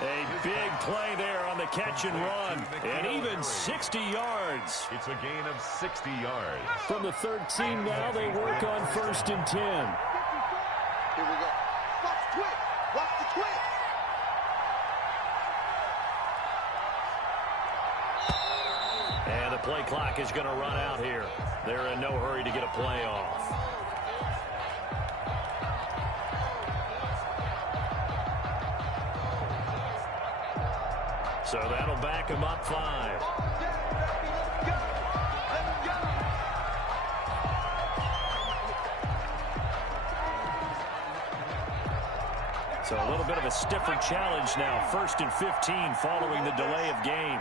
A big play there on the catch and run. And even 60 yards. It's a gain of 60 yards. From the 13 now, they work on 1st and 10. Here we go. Watch the twitch. Watch the twitch. And the play clock is going to run out here. They're in no hurry to get a play off. So that'll back him up 5. So a little bit of a stiffer challenge now. 1st and 15 following the delay of game.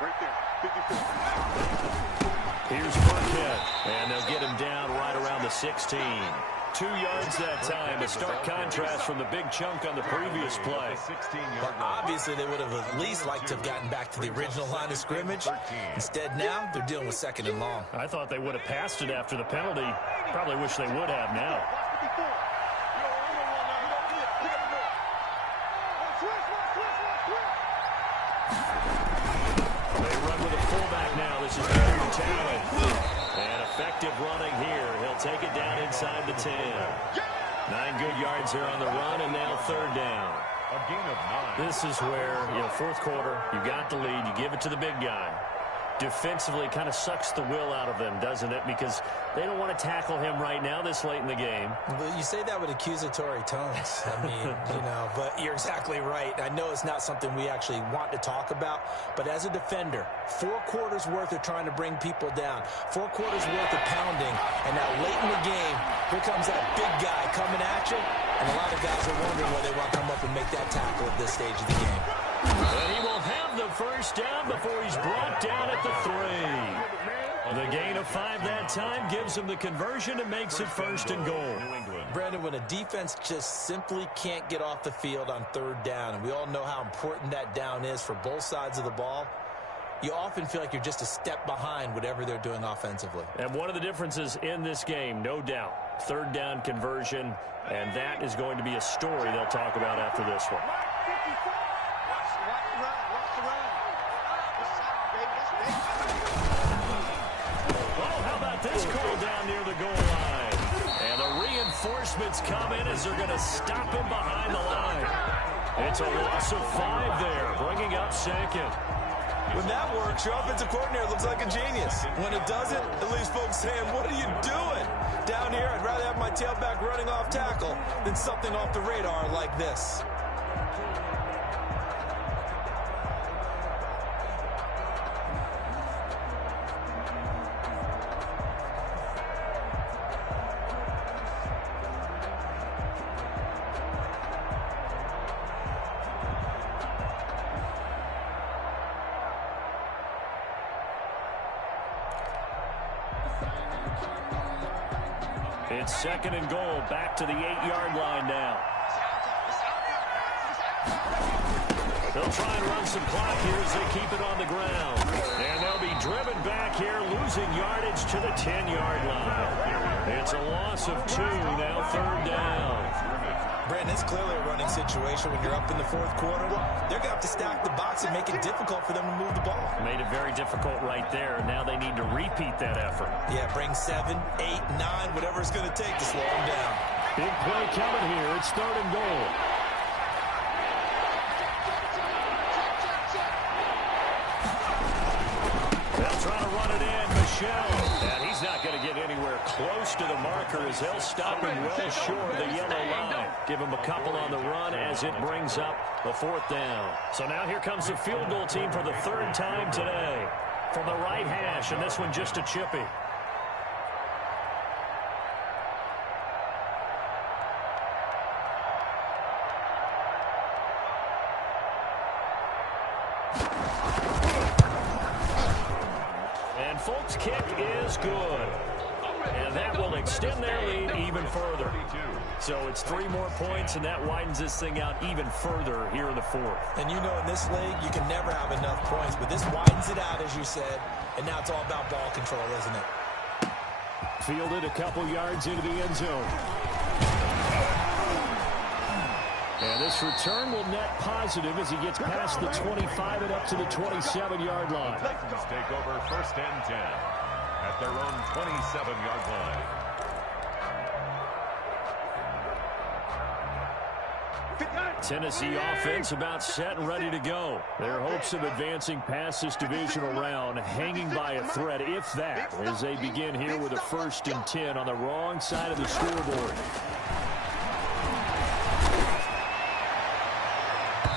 Right there. 54. Here's Burkhead, and they'll get him down right around the 16. 2 yards that time. A stark contrast from the big chunk on the previous play. Well, obviously, they would have at least liked to have gotten back to the original line of scrimmage. Instead, now, they're dealing with 2nd and long. I thought they would have passed it after the penalty. Probably wish they would have now. They run with a fullback now. This is Andrew Talent. And effective running here. He'll take it down inside the 10. 9 good yards here on the run, and now 3rd down. A gain of 9. This is where, fourth quarter, you got the lead, you give it to the big guy. Defensively, kind of sucks the will out of them, doesn't it? Because they don't want to tackle him right now this late in the game. Well, you say that with accusatory tones. I mean, but you're exactly right. I know it's not something we actually want to talk about, but as a defender, 4 quarters worth of trying to bring people down, 4 quarters worth of pounding, and now late in the game, here comes that big guy coming at you, and a lot of guys are wondering whether they want to come up and make that tackle at this stage of the game. And he will have the first down before he's brought down at the 3. The gain of 5 that time gives him the conversion and makes it 1st and goal. Brandon, when a defense just simply can't get off the field on 3rd down, and we all know how important that down is for both sides of the ball, you often feel like you're just a step behind whatever they're doing offensively. And one of the differences in this game, no doubt, 3rd down conversion, and that is going to be a story they'll talk about after this one. This call down near the goal line. And the reinforcements come in as they're going to stop him behind the line. It's a loss of 5 there, bringing up 2nd. When that works, your offensive coordinator looks like a genius. When it doesn't, it leaves folks saying, what are you doing? Down here, I'd rather have my tailback running off tackle than something off the radar like this. It's 2nd and goal, back to the 8-yard line now. They'll try and run some clock here as they keep it on the ground. And they'll be driven back here, losing yardage to the 10-yard line. It's a loss of 2, now 3rd down. Brandon, it's clearly a running situation when you're up in the 4th quarter. They're going to have to stack the box and make it difficult for them to move the ball. Made it very difficult right there. Now they need to repeat that effort. Yeah, bring 7, 8, 9, whatever it's going to take to slow them down. Big play coming here. It's 3rd and goal. They'll try to run it in. Michel. And he's not going to get anywhere close to the marker as they'll stop him well short of the yellow line. Give him a couple on the run as it brings up the 4th down. So now here comes the field goal team for the 3rd time today. From the right hash, and this one just a chippy. And Folks' kick is good. And that will extend their lead even further. So it's 3 more points, and that widens this thing out even further here in the 4th. And you know in this league, you can never have enough points, but this widens it out, as you said, and now it's all about ball control, isn't it? Fielded a couple yards into the end zone. And this return will net positive as he gets past the 25 and up to the 27-yard line. Titans take over 1st and 10 at their own 27-yard line. Tennessee offense about set and ready to go. Their hopes of advancing past this divisional round hanging by a thread, if that, as they begin here with a 1st and 10 on the wrong side of the scoreboard.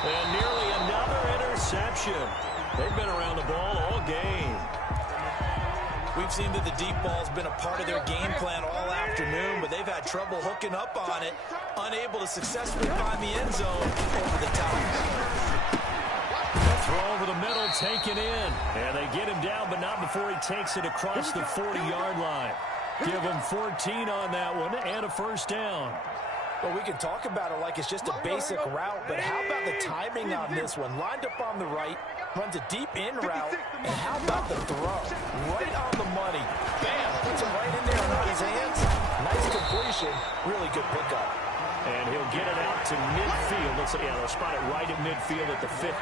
And nearly another interception. They've been around the ball all game. We've seen that the deep ball's been a part of their game plan all afternoon, but they've had trouble hooking up on it, unable to successfully find the end zone over the top. Throw over the middle, taken in. And they get him down, but not before he takes it across the 40-yard line. Give him 14 on that one and a 1st down. Well, we can talk about it like it's just a basic route, but how about the timing on this one? Lined up on the right, runs a deep in route, and how about the throw? Right on the money. Bam! Puts it right in there and on his hands. Nice completion. Really good pickup. And he'll get it out to midfield. They'll spot it right at midfield at the 50.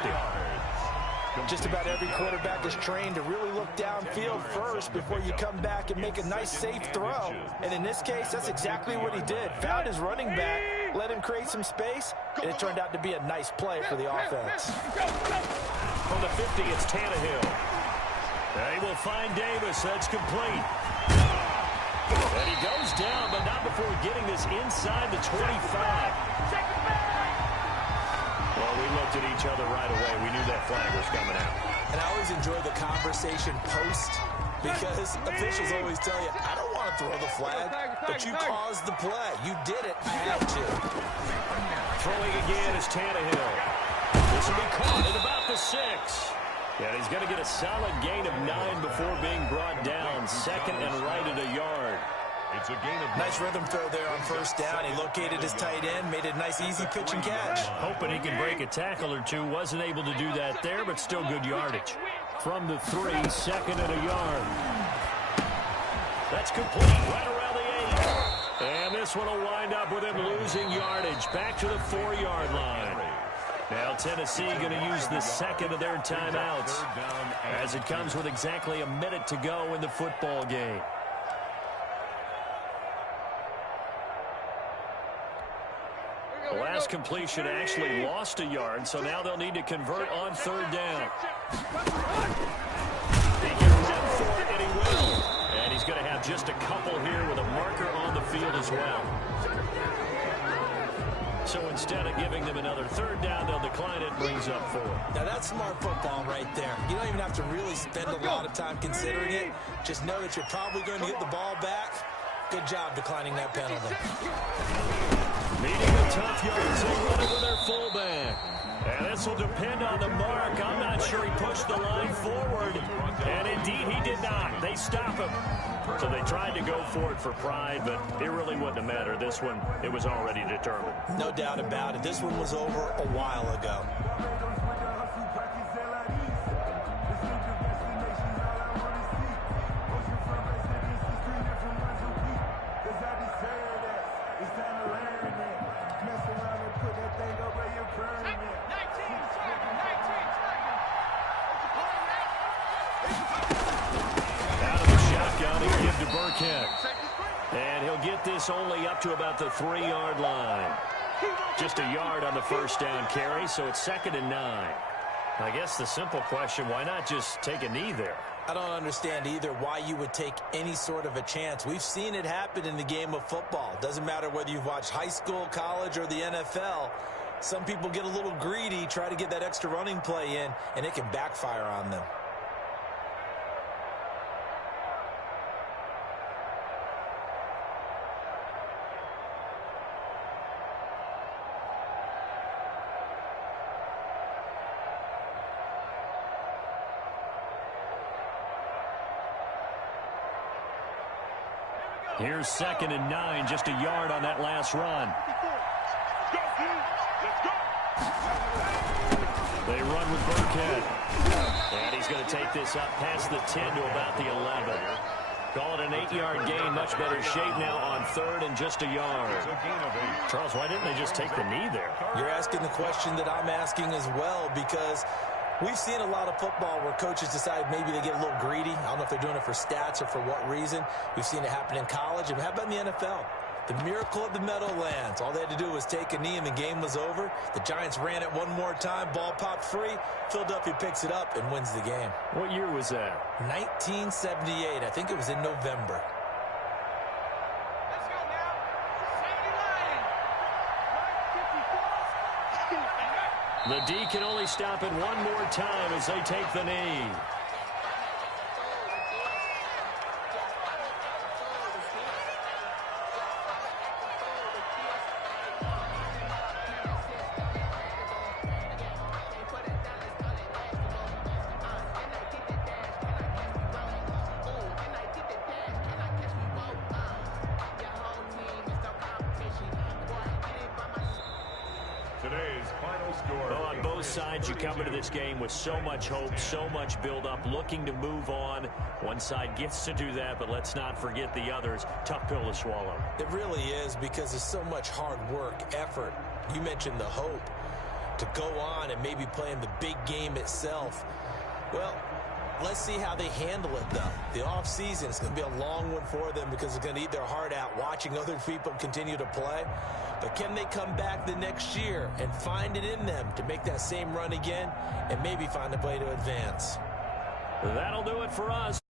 Just about every quarterback is trained to really look downfield first before you come back and make a nice, safe throw. And in this case, that's exactly what he did. Found his running back, let him create some space, and it turned out to be a nice play for the offense. From the 50, it's Tannehill. They will find Davis. That's complete. And he goes down, but not before getting this inside the 25. Well, we looked at each other right away. We knew that flag was coming out. And I always enjoy the conversation post because officials always tell you, I don't want to throw the flag, but you caused the play. You did it. I had to. Throwing again is Tannehill. This will be caught at about the 6. And he's going to get a solid gain of 9 before being brought down. 2nd and right at a yard. It's a gain of nice rhythm throw there on 1st down. He located his tight end, made it a nice easy pitch and catch. Hoping he can break a tackle or two. Wasn't able to do that there, but still good yardage. From the 3, 2nd and a yard. That's complete right around the 8. And this one will wind up with him losing yardage. Back to the 4-yard line. Now Tennessee going to use the 2nd of their timeouts as it comes with exactly a minute to go in the football game. The last completion actually lost a yard, so now they'll need to convert on 3rd down. He can run for it, and he will. And he's going to have just a couple here with a marker on the field as well. So instead of giving them another 3rd down, they'll decline it, brings up 4. Now that's smart football right there. You don't even have to really spend a lot of time considering it. Just know that you're probably going to get the ball back. Good job declining that penalty. Needing a tough yard, so running with their fullback. And this will depend on the mark. I'm not sure he pushed the line forward. And indeed, he did not. They stop him. So they tried to go for it for pride, but it really wouldn't have mattered. This one, it was already determined. No doubt about it. This one was over a while ago. And he'll get this only up to about the 3-yard line. Just a yard on the 1st down carry, so it's 2nd and 9. I guess the simple question, why not just take a knee there? I don't understand either why you would take any sort of a chance. We've seen it happen in the game of football. Doesn't matter whether you've watched high school, college, or the NFL. Some people get a little greedy, try to get that extra running play in, and it can backfire on them. Here's 2nd and 9, just a yard on that last run. They run with Burkhead. And he's going to take this up past the 10 to about the 11. Call it an 8-yard gain. Much better shape now on 3rd and just a yard. Charles, why didn't they just take the knee there? You're asking the question that I'm asking as well, because we've seen a lot of football where coaches decide maybe they get a little greedy. I don't know if they're doing it for stats or for what reason. We've seen it happen in college. And how about in the NFL? The miracle of the Meadowlands. All they had to do was take a knee and the game was over. The Giants ran it one more time. Ball popped free. Philadelphia picks it up and wins the game. What year was that? 1978. I think it was in November. Let's go now. 79. The D can only stop it one more time as they take the knee. Sides, you come into this game with so much hope, so much build-up, looking to move on. One side gets to do that, but let's not forget the others. Tough pill to swallow. It really is, because there's so much hard work, effort. You mentioned the hope to go on and maybe play in the big game itself. Well, let's see how they handle it, though. The offseason is going to be a long one for them, because they're going to eat their heart out watching other people continue to play. But can they come back the next year and find it in them to make that same run again and maybe find a way to advance? That'll do it for us.